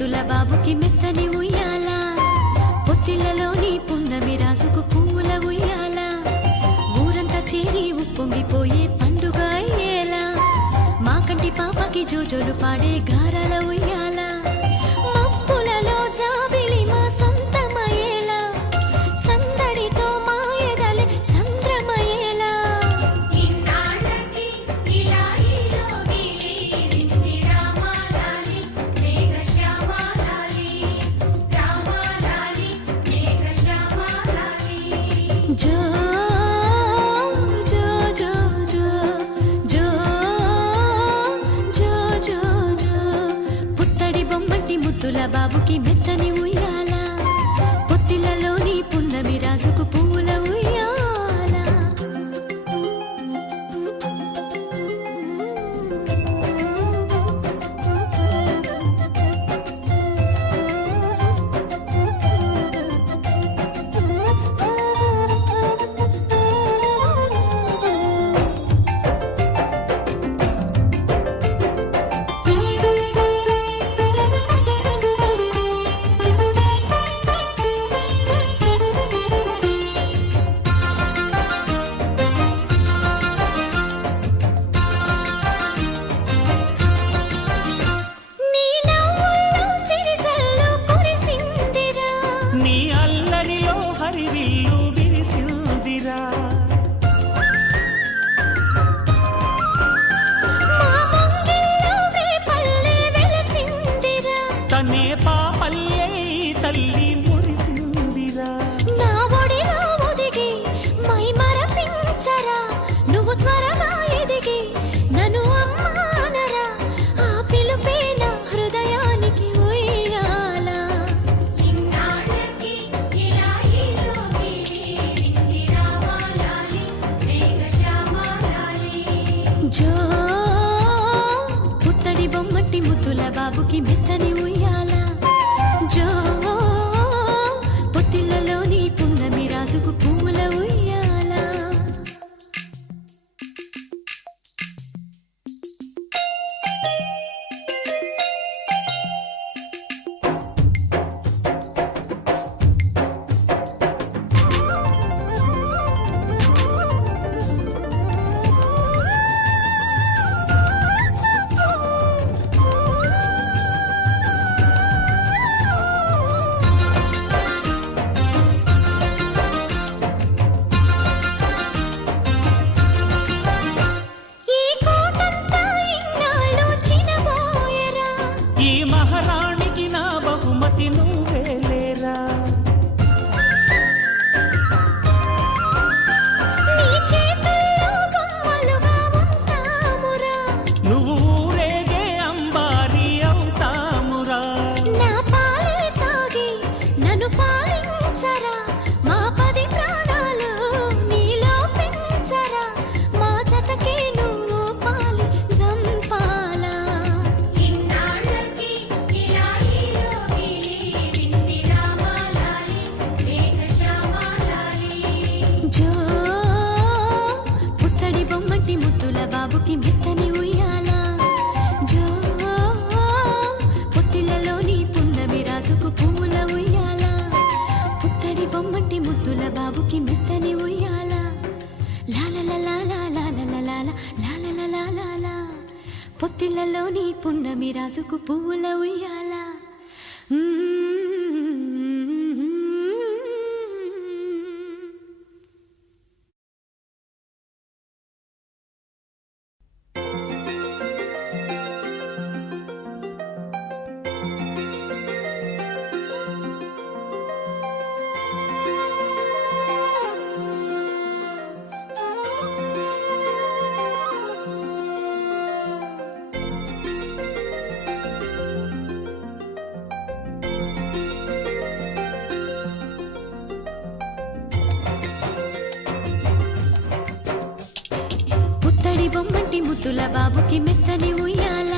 ముద్దుల బాబుకి మెత్తని ఉయ్యాల, పొత్తిళ్లలోని పున్నమి రాజుకు పువ్వుల ఉయ్యాల, ఊరంతా చేరి ఉప్పొంగిపోయే పండుగ అయ్యేలా, మా కంటి పాపకి జోజోలు పాడే గారాల ఉయ్యాల, మబ్బులలో జాబిలి మా సొంతమయ్యేలా, సందడితో మా ఎదలే సంద్రమయ్యేలా. జో జో జో జో జో జో జో జో పుత్తడి బొమ్మటి ముద్దుల బాబుకి మెత్తని ఉయ్యాల, పొత్తిళ్లలోని పున్నమి రాజుకు పువ్వుల ఉయ్యాల. జో పుత్తడి బొమ్మటి ముద్దుల బాబుకి మెత్తని ఉయ్యాల, జో పొత్తిళ్లలోని పున్నమి రాజుకు పువ్వుల ఉయ్యాల. జో పుత్తడి బొమ్మటి ముద్దుల బాబుకి మెత్తని ఉయ్యాల, జో పొత్తిళ్లలోని పున్నమి రాజుకు పువ్వుల ఉయ్యాల, పుత్తడి బొమ్మటి ముద్దుల బాబుకి మెత్తని ఉయ్యాల. లాలలలాలలాలలలాలలలాలలా పొత్తిళ్లలోని పున్నమి రాజుకు పువ్వుల ఉయ్యాల. బొమ్మటి ముద్దుల బాబుకి మెత్తని ఉయ్యాల,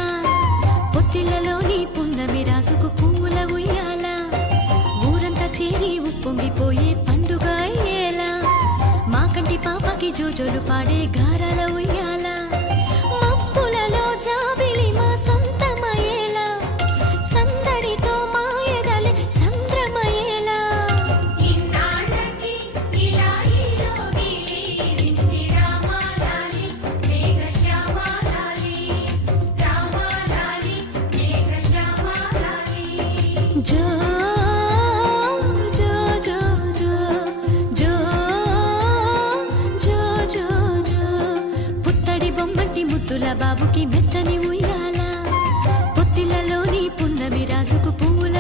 పొత్తిళ్లలోని పున్నమి రాజుకు పువ్వుల ఉయ్యాల, ఊరంతా చేరి ఉప్పొంగిపోయే పండుగ అయ్యేలా, మా కంటి పాపకి జోజోలు పాడే గారాల ఉయ్యాల, మబ్బులలో జాబిలి మా సొంతమయ్యేలా, సందడితో జో జో జో జో జో జో జో జో పుత్తడి బొమ్మటి ముద్దుల బాబుకి మెత్తని ఉయ్యాల పొత్తిలలోని పున్నమి రాజుకు పువ్వుల